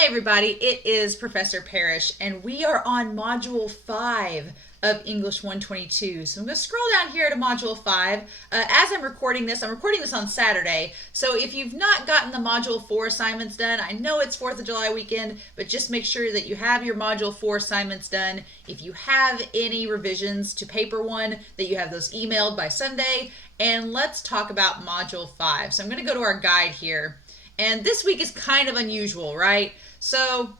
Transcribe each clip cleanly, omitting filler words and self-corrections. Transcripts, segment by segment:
Hey everybody, it is Professor Parish, and we are on Module 5 of English 122. So I'm going to scroll down here to Module 5. As I'm recording this on Saturday, so if you've not gotten the Module 4 assignments done, I know it's 4th of July weekend, but just make sure that you have your Module 4 assignments done. If you have any revisions to Paper 1, that you have those emailed by Sunday, and let's talk about Module 5. So I'm going to go to our guide here. And this week is kind of unusual, right? So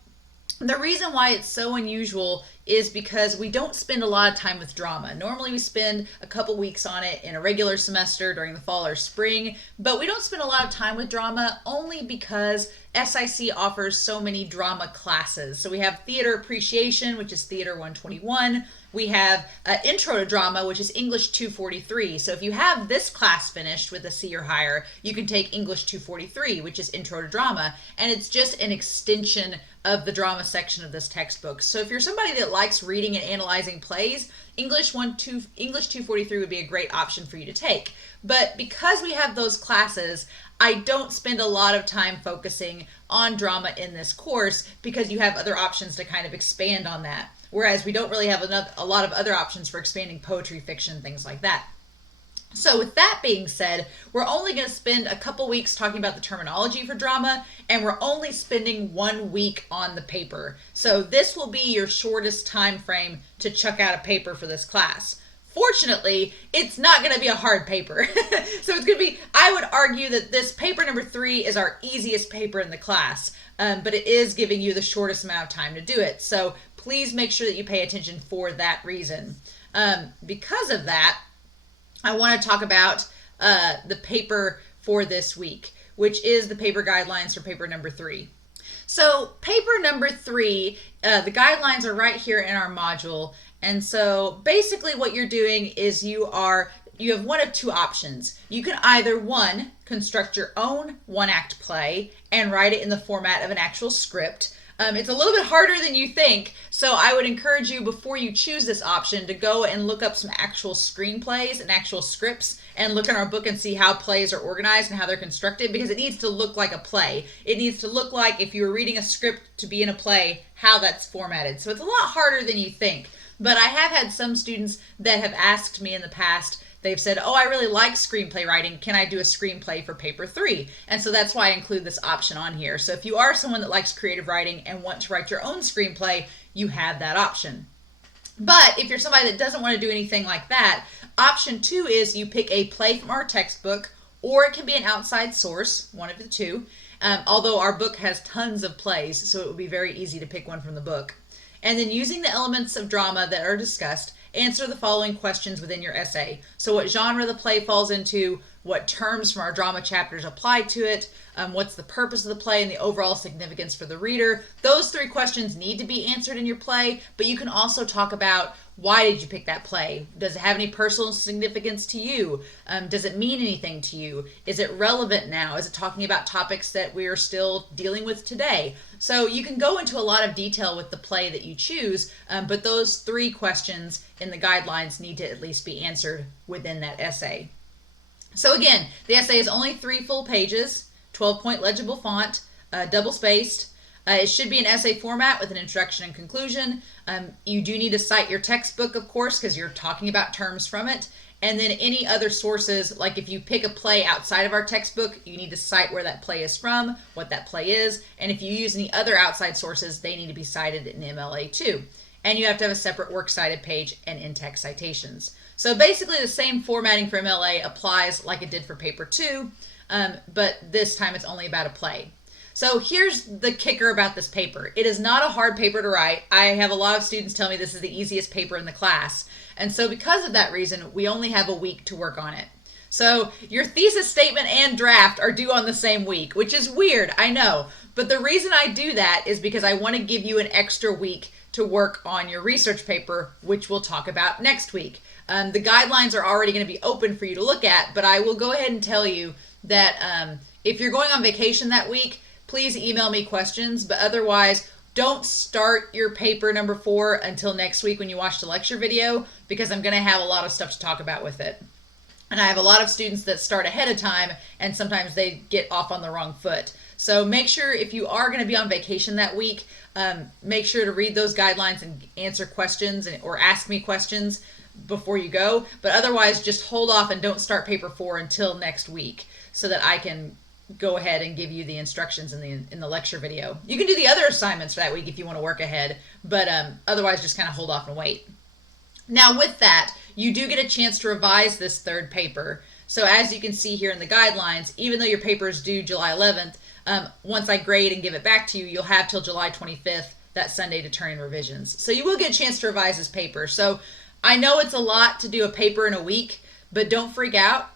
the reason why it's so unusual is because we don't spend a lot of time with drama. Normally we spend a couple weeks on it in a regular semester during the fall or spring, but we don't spend a lot of time with drama only because SIC offers so many drama classes. So we have Theater Appreciation, which is Theater 121. We have Intro to Drama, which is English 243. So if you have this class finished with a C or higher, you can take English 243, which is Intro to Drama, and it's just an extension of the drama section of this textbook. So if you're somebody that likes reading and analyzing plays, English 243 would be a great option for you to take. But because we have those classes, I don't spend a lot of time focusing on drama in this course because you have other options to kind of expand on that. Whereas we don't really have a lot of other options for expanding poetry, fiction, things like that. So with that being said, we're only going to spend a couple weeks talking about the terminology for drama, and we're only spending 1 week on the paper. So this will be your shortest time frame to chuck out a paper for this class. Fortunately, it's not going to be a hard paper. So it's going to be, I would argue that this paper number 3 is our easiest paper in the class, but it is giving you the shortest amount of time to do it. So please make sure that you pay attention for that reason. Because of that, I want to talk about the paper for this week, which is the paper guidelines for paper number 3. So paper number 3, the guidelines are right here in our module. And so basically what you're doing is you have one of two options. You can either, one, construct your own one-act play and write it in the format of an actual script. It's a little bit harder than you think, so I would encourage you, before you choose this option, to go and look up some actual screenplays and actual scripts and look in our book and see how plays are organized and how they're constructed, because it needs to look like a play. It needs to look like, if you were reading a script to be in a play, how that's formatted. So it's a lot harder than you think. But I have had some students that have asked me in the past, they've said, oh, I really like screenplay writing. Can I do a screenplay for paper 3? And so that's why I include this option on here. So if you are someone that likes creative writing and want to write your own screenplay, you have that option. But if you're somebody that doesn't want to do anything like that, option 2 is you pick a play from our textbook, or it can be an outside source, one of the two. Although our book has tons of plays, so it would be very easy to pick one from the book. And then, using the elements of drama that are discussed, answer the following questions within your essay. So what genre the play falls into, what terms from our drama chapters apply to it, what's the purpose of the play and the overall significance for the reader. Those 3 questions need to be answered in your play, but you can also talk about, why did you pick that play? Does it have any personal significance to you? Does it mean anything to you? Is it relevant now? Is it talking about topics that we are still dealing with today? So you can go into a lot of detail with the play that you choose, but those 3 questions in the guidelines need to at least be answered within that essay. So again, the essay is only 3 full pages, 12-point legible font, double-spaced. It should be an essay format with an introduction and conclusion. You do need to cite your textbook, of course, because you're talking about terms from it. And then any other sources, like if you pick a play outside of our textbook, you need to cite where that play is from, what that play is. And if you use any other outside sources, they need to be cited in MLA too. And you have to have a separate works cited page and in-text citations. So basically the same formatting for MLA applies like it did for paper 2, but this time it's only about a play. So here's the kicker about this paper. It is not a hard paper to write. I have a lot of students tell me this is the easiest paper in the class. And so because of that reason, we only have a week to work on it. So your thesis statement and draft are due on the same week, which is weird, I know. But the reason I do that is because I want to give you an extra week to work on your research paper, which we'll talk about next week. The guidelines are already going to be open for you to look at, but I will go ahead and tell you that if you're going on vacation that week, please email me questions, but otherwise, don't start your paper number 4 until next week when you watch the lecture video, because I'm going to have a lot of stuff to talk about with it. And I have a lot of students that start ahead of time, and sometimes they get off on the wrong foot. So make sure if you are going to be on vacation that week, make sure to read those guidelines and answer questions or ask me questions before you go. But otherwise, just hold off and don't start paper 4 until next week so that I can go ahead and give you the instructions in the lecture video. You can do the other assignments for that week if you want to work ahead, but otherwise just kind of hold off and wait. Now with that, you do get a chance to revise this third paper. So as you can see here in the guidelines, even though your paper is due July 11th, once I grade and give it back to you, you'll have till July 25th, that Sunday, to turn in revisions. So you will get a chance to revise this paper. So I know it's a lot to do a paper in a week, but don't freak out.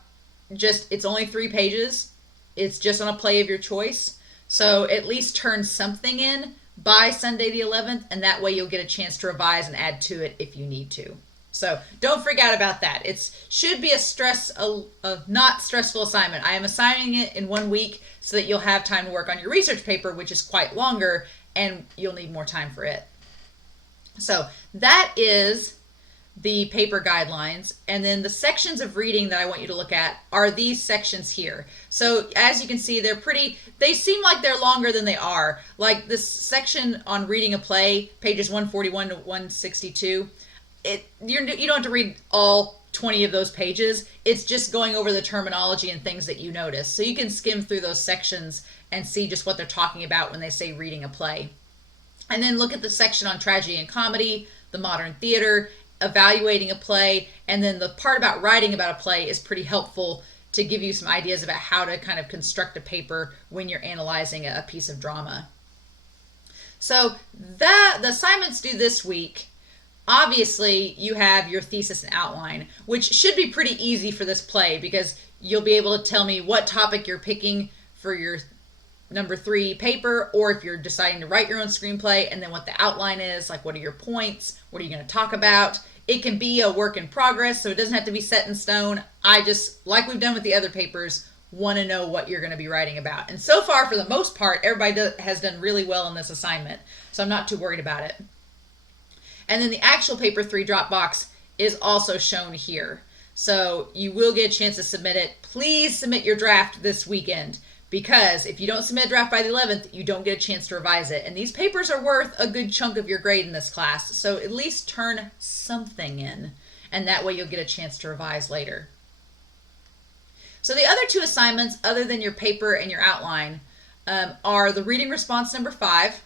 It's only 3 pages. It's just on a play of your choice. So at least turn something in by Sunday the 11th, and that way you'll get a chance to revise and add to it if you need to. So don't freak out about that. It should be a not stressful assignment. I am assigning it in 1 week so that you'll have time to work on your research paper, which is quite longer, and you'll need more time for it. So that is the paper guidelines, and then the sections of reading that I want you to look at are these sections here. So as you can see, they seem like they're longer than they are. Like this section on reading a play, pages 141 to 162, you don't have to read all 20 of those pages. It's just going over the terminology and things that you notice. So you can skim through those sections and see just what they're talking about when they say reading a play. And then look at the section on tragedy and comedy, the modern theater, evaluating a play, and then the part about writing about a play is pretty helpful to give you some ideas about how to kind of construct a paper when you're analyzing a piece of drama. So the assignments due this week, obviously you have your thesis and outline, which should be pretty easy for this play because you'll be able to tell me what topic you're picking for your number 3 paper, or if you're deciding to write your own screenplay, and then what the outline is, like what are your points, what are you going to talk about. It can be a work in progress, so it doesn't have to be set in stone. I just, like we've done with the other papers, want to know what you're going to be writing about. And so far, for the most part, everybody has done really well in this assignment, so I'm not too worried about it. And then the actual paper 3 Dropbox is also shown here. So you will get a chance to submit it. Please submit your draft this weekend, because if you don't submit a draft by the 11th, you don't get a chance to revise it. And these papers are worth a good chunk of your grade in this class, so at least turn something in, and that way you'll get a chance to revise later. So the other 2 assignments, other than your paper and your outline, are the reading response number 5.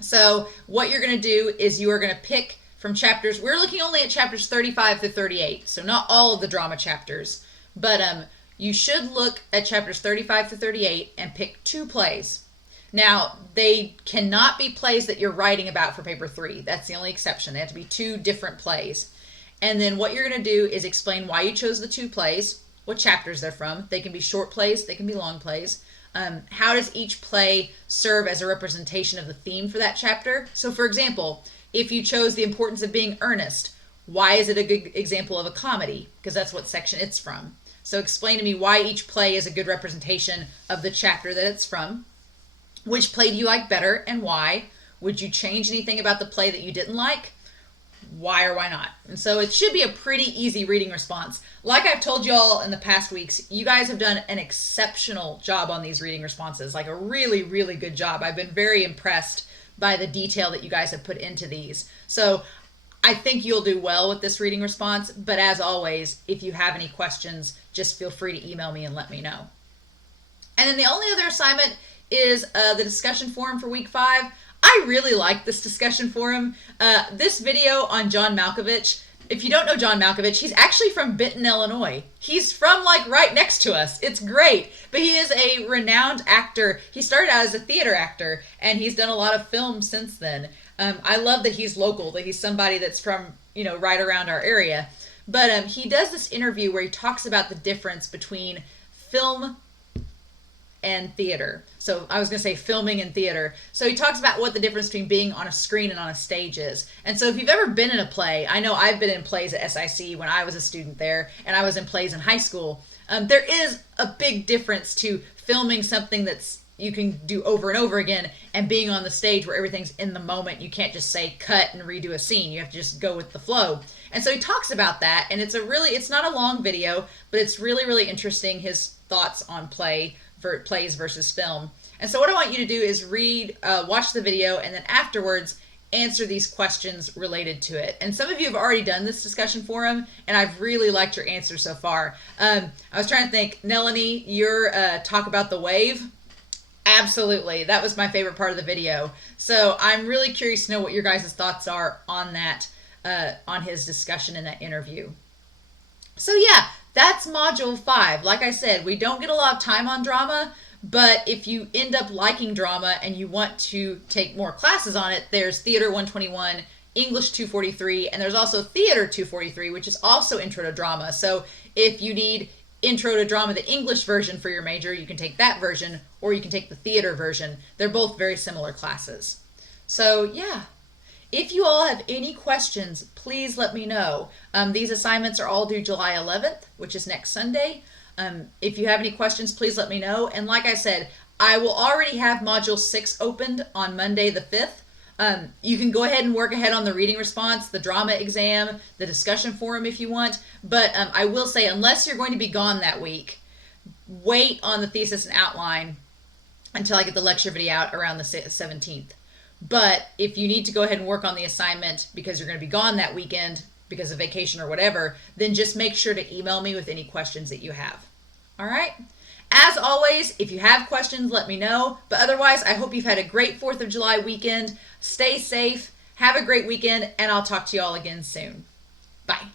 So what you're going to do is you are going to pick from chapters, we're looking only at chapters 35 to 38, so not all of the drama chapters, but you should look at chapters 35 to 38 and pick 2 plays. Now, they cannot be plays that you're writing about for paper 3. That's the only exception. They have to be 2 different plays. And then what you're going to do is explain why you chose the 2 plays, what chapters they're from. They can be short plays, they can be long plays. How does each play serve as a representation of the theme for that chapter? So for example, if you chose The Importance of Being Earnest, why is it a good example of a comedy? Because that's what section it's from. So explain to me why each play is a good representation of the chapter that it's from. Which play do you like better and why? Would you change anything about the play that you didn't like? Why or why not? And so it should be a pretty easy reading response. Like I've told you all in the past weeks, you guys have done an exceptional job on these reading responses, like a really, really good job. I've been very impressed by the detail that you guys have put into these. So I think you'll do well with this reading response, but as always, if you have any questions, just feel free to email me and let me know. And then the only other assignment is the discussion forum for week 5. I really like this discussion forum. This video on John Malkovich, if you don't know John Malkovich, he's actually from Benton, Illinois. He's from like right next to us. It's great. But he is a renowned actor. He started out as a theater actor, and he's done a lot of film since then. I love that he's local, that he's somebody that's from, right around our area. But he does this interview where he talks about the difference between film and theater. So I was going to say filming and theater. So he talks about what the difference between being on a screen and on a stage is. And so if you've ever been in a play, I know I've been in plays at SIC when I was a student there, and I was in plays in high school. There is a big difference to filming something that's you can do over and over again, and being on the stage where everything's in the moment. You can't just say cut and redo a scene. You have to just go with the flow. And so he talks about that, and it's not a long video, but it's really, really interesting, his thoughts on plays versus film. And so what I want you to do is watch the video, and then afterwards answer these questions related to it. And some of you have already done this discussion forum, and I've really liked your answers so far. I was trying to think, Nelanie, your talk about the wave. Absolutely. That was my favorite part of the video. So I'm really curious to know what your guys' thoughts are on that, on his discussion in that interview. So yeah, that's module 5. Like I said, we don't get a lot of time on drama, but if you end up liking drama and you want to take more classes on it, there's Theater 121, English 243, and there's also Theater 243, which is also Intro to Drama. So if you need Intro to Drama, the English version for your major, you can take that version, or you can take the theater version. They're both very similar classes. So yeah, if you all have any questions, please let me know. These assignments are all due July 11th, which is next Sunday. If you have any questions, please let me know. And like I said, I will already have Module 6 opened on Monday the 5th. You can go ahead and work ahead on the reading response, the drama exam, the discussion forum if you want. But I will say, unless you're going to be gone that week, wait on the thesis and outline until I get the lecture video out around the 17th. But if you need to go ahead and work on the assignment because you're going to be gone that weekend because of vacation or whatever, then just make sure to email me with any questions that you have. All right? As always, if you have questions, let me know. But otherwise, I hope you've had a great 4th of July weekend. Stay safe, have a great weekend, and I'll talk to you all again soon. Bye.